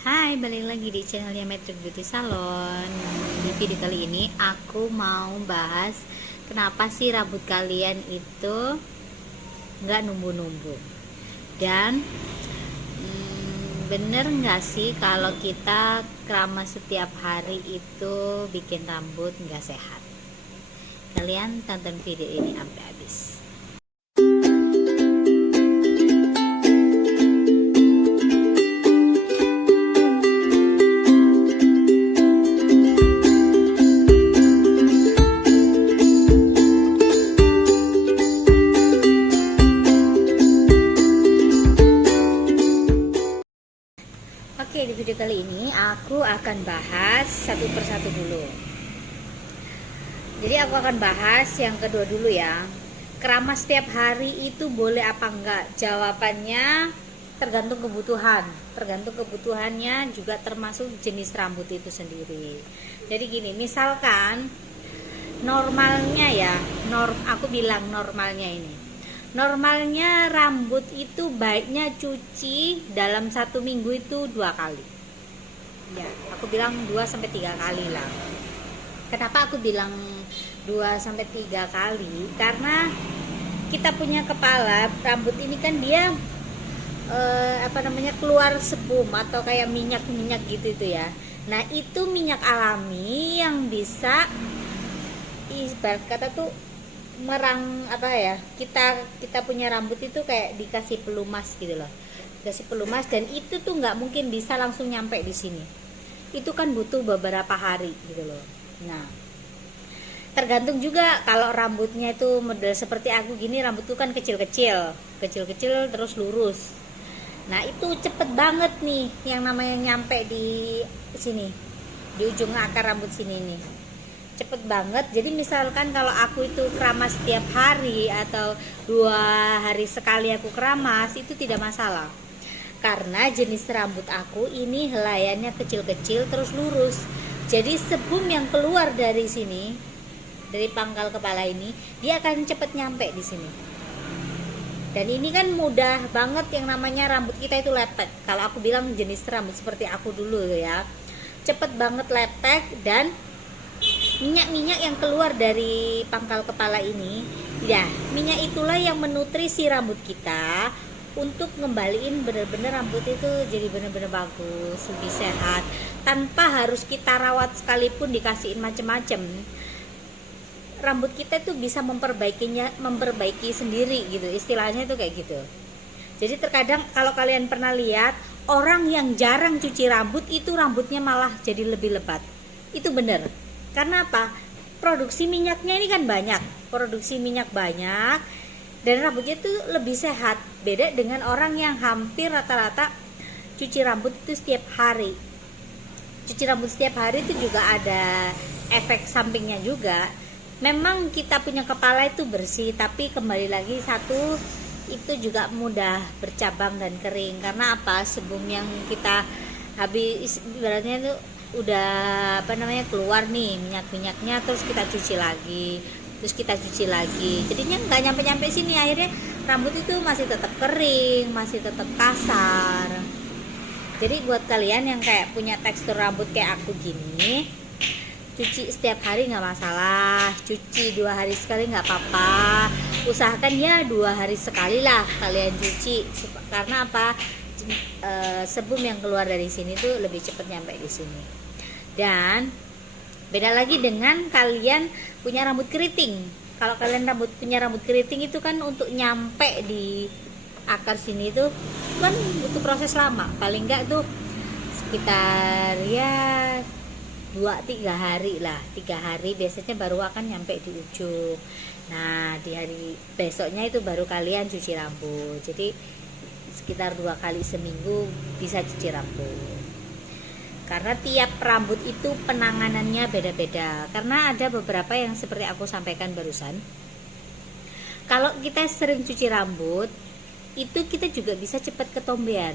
Hai, balik lagi di channelnya Metric Beauty Salon. Di video kali ini aku mau bahas kenapa sih rambut kalian itu nggak numbu-numbu. Dan bener nggak sih kalau kita keramas setiap hari itu bikin rambut nggak sehat? Kalian tonton video ini sampai habis. Oke, di video kali ini aku akan bahas satu persatu dulu. Jadi aku akan bahas yang kedua dulu ya. Keramas setiap hari itu boleh apa enggak? Jawabannya tergantung kebutuhan. Tergantung kebutuhannya juga termasuk jenis rambut itu sendiri. Jadi gini, misalkan normalnya ya, aku bilang normalnya ini. Normalnya rambut itu baiknya cuci dalam 1 minggu itu 2 kali. Ya, aku bilang 2 sampai 3 kali lah. Kenapa aku bilang 2 sampai 3 kali? Karena kita punya kepala rambut ini kan dia keluar sebum atau kayak minyak-minyak gitu itu ya. Nah, itu minyak alami yang bisa ibarat kata tuh kita punya rambut itu kayak dikasih pelumas gitu loh, dikasih pelumas, dan itu tuh nggak mungkin bisa langsung nyampe di sini, itu kan butuh beberapa hari gitu loh. Nah, tergantung juga kalau rambutnya itu model seperti aku gini, rambut tuh kan kecil-kecil terus lurus. Nah, itu cepet banget nih yang namanya nyampe di sini, di ujung akar rambut sini nih, cepet banget. Jadi misalkan kalau aku itu keramas setiap hari atau 2 hari sekali aku keramas, itu tidak masalah, karena jenis rambut aku ini helaiannya kecil-kecil terus lurus. Jadi sebum yang keluar dari sini, dari pangkal kepala ini, dia akan cepet nyampe di sini. Dan ini kan mudah banget, yang namanya rambut kita itu lepek. Kalau aku bilang jenis rambut seperti aku dulu ya, cepet banget lepek. Dan minyak-minyak yang keluar dari pangkal kepala ini, ya minyak itulah yang menutrisi rambut kita untuk ngembaliin bener-bener rambut itu jadi bener-bener bagus, lebih sehat, tanpa harus kita rawat sekalipun dikasihin macem-macem. Rambut kita tuh bisa memperbaiki sendiri gitu, istilahnya tuh kayak gitu. Jadi terkadang kalau kalian pernah lihat orang yang jarang cuci rambut itu rambutnya malah jadi lebih lebat, itu bener. Karena apa? Produksi minyaknya ini kan banyak, dan rambutnya itu lebih sehat. Beda dengan orang yang hampir rata-rata cuci rambut itu setiap hari. Cuci rambut setiap hari itu juga ada efek sampingnya juga. Memang kita punya kepala itu bersih, tapi kembali lagi satu, itu juga mudah bercabang dan kering. Karena apa? Sebelum yang kita habis ibaratnya itu udah keluar nih minyak-minyaknya, terus kita cuci lagi, jadinya nggak nyampe sini. Akhirnya rambut itu masih tetap kering, masih tetap kasar. Jadi buat kalian yang kayak punya tekstur rambut kayak aku gini, cuci setiap hari nggak masalah, cuci 2 hari sekali nggak apa-apa. Usahakan ya 2 hari sekali lah kalian cuci. Karena apa? Sebum yang keluar dari sini tuh lebih cepat nyampe di sini. Dan beda lagi dengan kalian punya rambut keriting. Kalau kalian punya rambut keriting itu kan untuk nyampe di akar sini tuh kan butuh proses lama. Paling enggak tuh sekitar ya 2-3 hari lah. 3 hari biasanya baru akan nyampe di ujung. Nah, di hari besoknya itu baru kalian cuci rambut. Jadi sekitar 2 kali seminggu bisa cuci rambut. Karena tiap rambut itu penanganannya beda-beda. Karena ada beberapa yang seperti aku sampaikan barusan, kalau kita sering cuci rambut itu kita juga bisa cepat ketombean.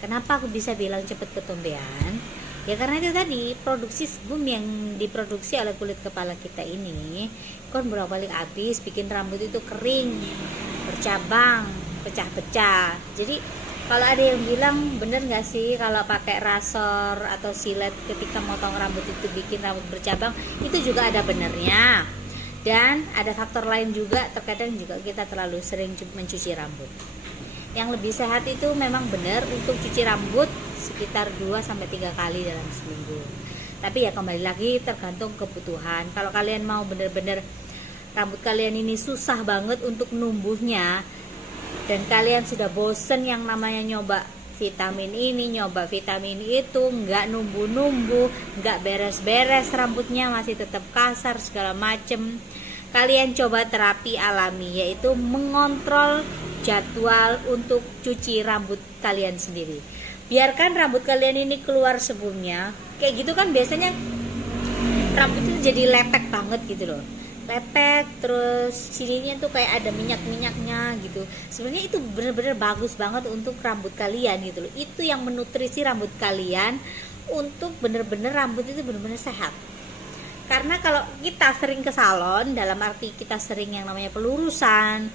Kenapa aku bisa bilang cepat ketombean? Ya karena itu tadi, produksi sebum yang diproduksi oleh kulit kepala kita ini kan bolak-balik habis, bikin rambut itu kering, bercabang, pecah-pecah. Jadi Kalau ada yang bilang bener nggak sih kalau pakai rasor atau silet ketika motong rambut itu bikin rambut bercabang, itu juga ada benernya. Dan ada faktor lain juga, terkadang juga kita terlalu sering mencuci rambut. Yang lebih sehat itu memang benar untuk cuci rambut sekitar 2-3 kali dalam seminggu. Tapi ya kembali lagi tergantung kebutuhan. Kalau kalian mau bener-bener rambut kalian ini susah banget untuk numbuhnya, dan kalian sudah bosen yang namanya nyoba vitamin ini, nyoba vitamin itu, nggak numbuh-numbuh, nggak beres-beres, rambutnya masih tetap kasar segala macem, kalian coba terapi alami, yaitu mengontrol jadwal untuk cuci rambut kalian sendiri. Biarkan rambut kalian ini keluar sebelumnya, kayak gitu kan biasanya rambut itu jadi lepek banget gitu loh, lepek, terus sininya tuh kayak ada minyak-minyaknya gitu. Sebenarnya itu bener-bener bagus banget untuk rambut kalian gitu loh. Itu yang menutrisi rambut kalian untuk bener-bener rambut itu bener-bener sehat. Karena kalau kita sering ke salon, dalam arti kita sering yang namanya pelurusan,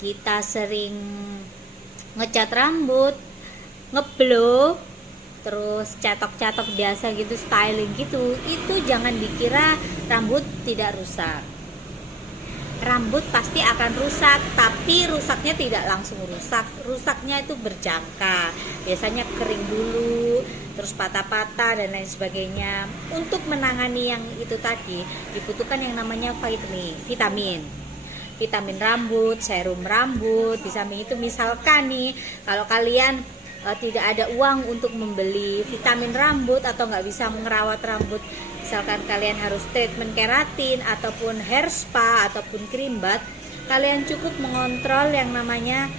kita sering ngecat rambut, ngeblow, terus catok-catok biasa gitu, styling gitu, itu jangan dikira rambut tidak rusak. Rambut pasti akan rusak, tapi rusaknya tidak langsung rusak. Rusaknya itu berjangka, biasanya kering dulu, terus patah-patah dan lain sebagainya. Untuk menangani yang itu tadi dibutuhkan yang namanya vitamin rambut, serum rambut. Di samping itu misalkan nih, kalau kalian tidak ada uang untuk membeli vitamin rambut atau nggak bisa merawat rambut, misalkan kalian harus treatment keratin ataupun hair spa ataupun krim bat, kalian cukup mengontrol yang namanya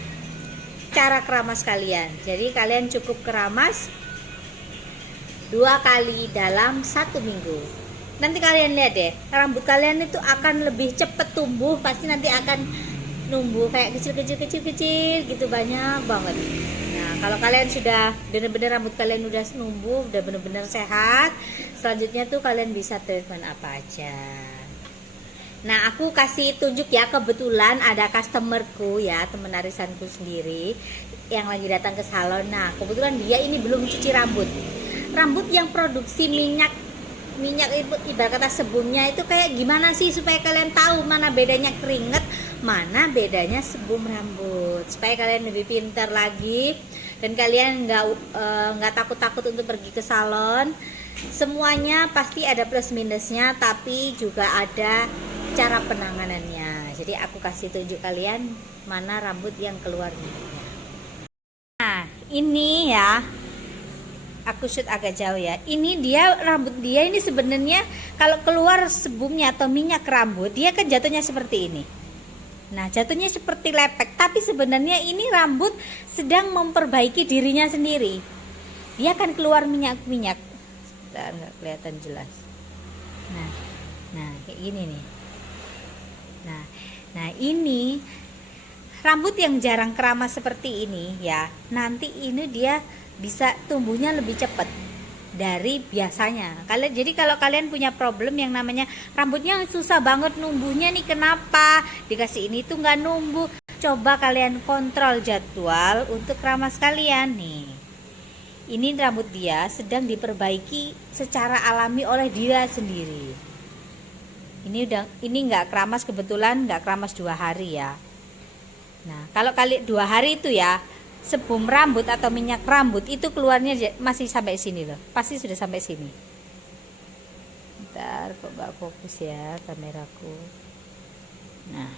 cara keramas kalian. Jadi kalian cukup keramas 2 kali dalam 1 minggu. Nanti kalian lihat deh, rambut kalian itu akan lebih cepat tumbuh, pasti nanti akan numbuh kayak kecil gitu, banyak banget. Nah, kalau kalian sudah benar-benar rambut kalian udah numbuh, udah benar-benar sehat, selanjutnya tuh kalian bisa treatment apa aja. Nah, aku kasih tunjuk ya, kebetulan ada customerku ya, temen arisanku sendiri yang lagi datang ke salon. Nah, kebetulan dia ini belum cuci rambut. Rambut yang produksi minyak ibarat kata sebumnya itu kayak gimana sih, supaya kalian tahu mana bedanya keringet, mana bedanya sebum rambut, supaya kalian lebih pintar lagi dan kalian nggak takut-takut untuk pergi ke salon. Semuanya pasti ada plus minusnya, tapi juga ada cara penanganannya. Jadi aku kasih tunjuk kalian mana rambut yang keluar minyaknya. Nah, ini ya, aku shoot agak jauh ya. Ini dia, rambut dia ini sebenarnya kalau keluar sebumnya atau minyak rambut, dia kan jatuhnya seperti ini. Nah, jatuhnya seperti lepek, tapi sebenarnya ini rambut sedang memperbaiki dirinya sendiri. Dia akan keluar minyak-minyak. Nggak kelihatan jelas. Nah, kayak gini nih. Nah, ini rambut yang jarang keramas seperti ini ya. Nanti ini dia bisa tumbuhnya lebih cepat dari biasanya. Jadi kalau kalian punya problem yang namanya rambutnya susah banget numbuhnya nih, kenapa dikasih ini tuh nggak numbuh, coba kalian kontrol jadwal untuk keramas kalian nih. Ini rambut dia sedang diperbaiki secara alami oleh dia sendiri. Ini nggak keramas, kebetulan nggak keramas 2 hari ya. Nah, kalau kali 2 hari itu ya, sebum rambut atau minyak rambut itu keluarnya masih sampai sini loh, pasti sudah sampai sini. Bentar, kok nggak fokus ya kameraku. Nah,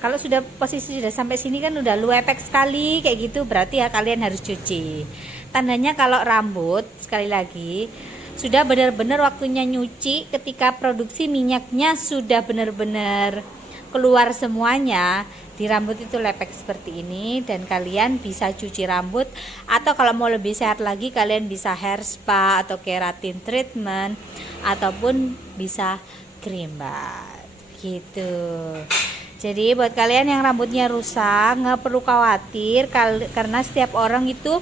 kalau sudah posisi sudah sampai sini kan udah luepek sekali kayak gitu, berarti ya kalian harus cuci. Tandanya kalau rambut, sekali lagi, sudah benar-benar waktunya nyuci ketika produksi minyaknya sudah benar-benar keluar semuanya. Di rambut itu lepek seperti ini, dan kalian bisa cuci rambut, atau kalau mau lebih sehat lagi kalian bisa hair spa atau keratin treatment, ataupun bisa krim bat gitu. Jadi buat kalian yang rambutnya rusak nggak perlu khawatir, karena setiap orang itu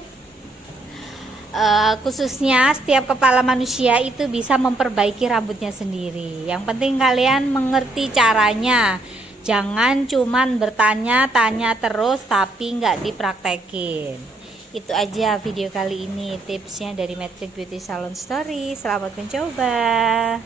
khususnya setiap kepala manusia itu bisa memperbaiki rambutnya sendiri. Yang penting kalian mengerti caranya. Jangan cuman bertanya-tanya terus tapi nggak dipraktekin. Itu aja video kali ini tipsnya dari Matrix Beauty Salon Story. Selamat mencoba.